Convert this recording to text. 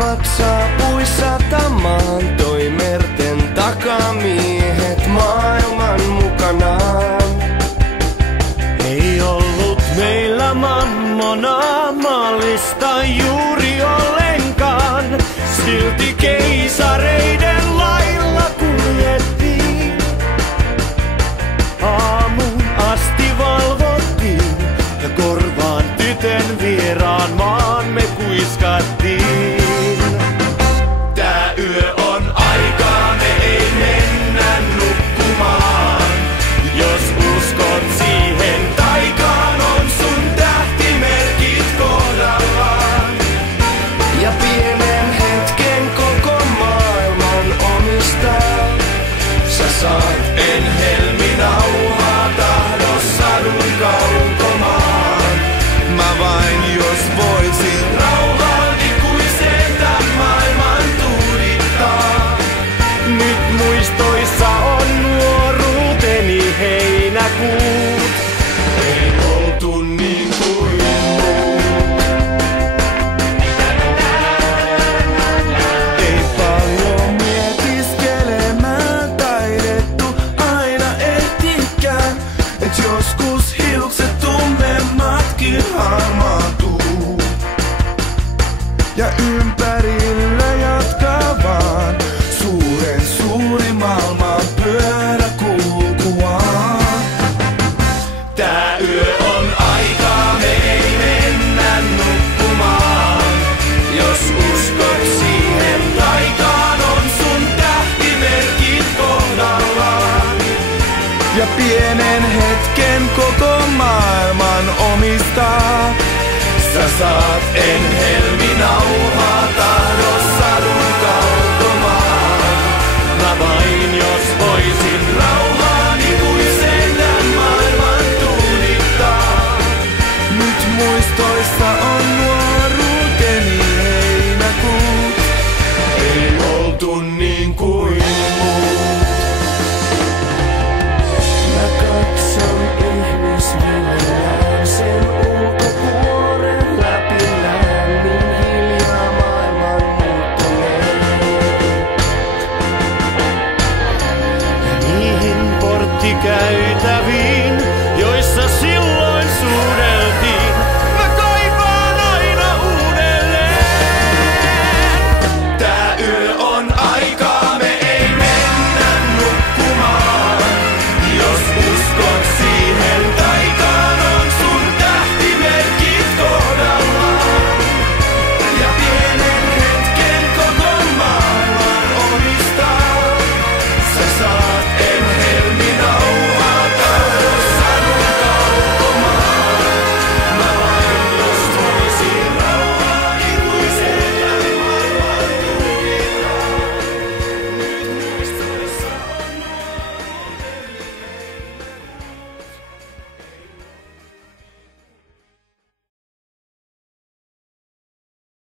harvat saapui satamaan, toi merten takamiehet maailman mukanaan. Ei ollut meillä mammonaa maalista juuri ollenkaan, silti keisareiden lailla kuljettiin. Aamuun asti valvottiin ja korvaan tytön vieraan maan me kuiskattiin. Tää yö on aikaa, me ei mennä nukkumaan. Jos uskot siihen taikaan, on sun tähtimerkit kohdallaan. Ja pienen hetken koko maailman omistaa. Sä saat enhelminauhaa, tahdo sadun kaukomaan. Mä vain jos voisin rauhaan ikuiseen tän maailman tuudittaa. Nyt muistoissa on nuoruuteni heinäkuut. Ei oltu niin kuin muut. Ei paljon mietiskelemään taidettu aina ehtikään. Et joskus hiukset tummemmatkin harmaantuu. Ja ympärillä jatkaa vaan suuren suuri maailman pyöräkulkuaan. Tää yö on aikaa, me ei mennä nukkumaan. Jos uskot siihen taikaan, on sun tähtimerkit kohdallaan. Ja pienen hetken koko maailman omistaa. Sä saat enhelminauhaa, tahdo sadun kaukomaan. Mä vain jos voisin rauhaan ikuiseen tän maailman tuudittaa. Nyt muistoissa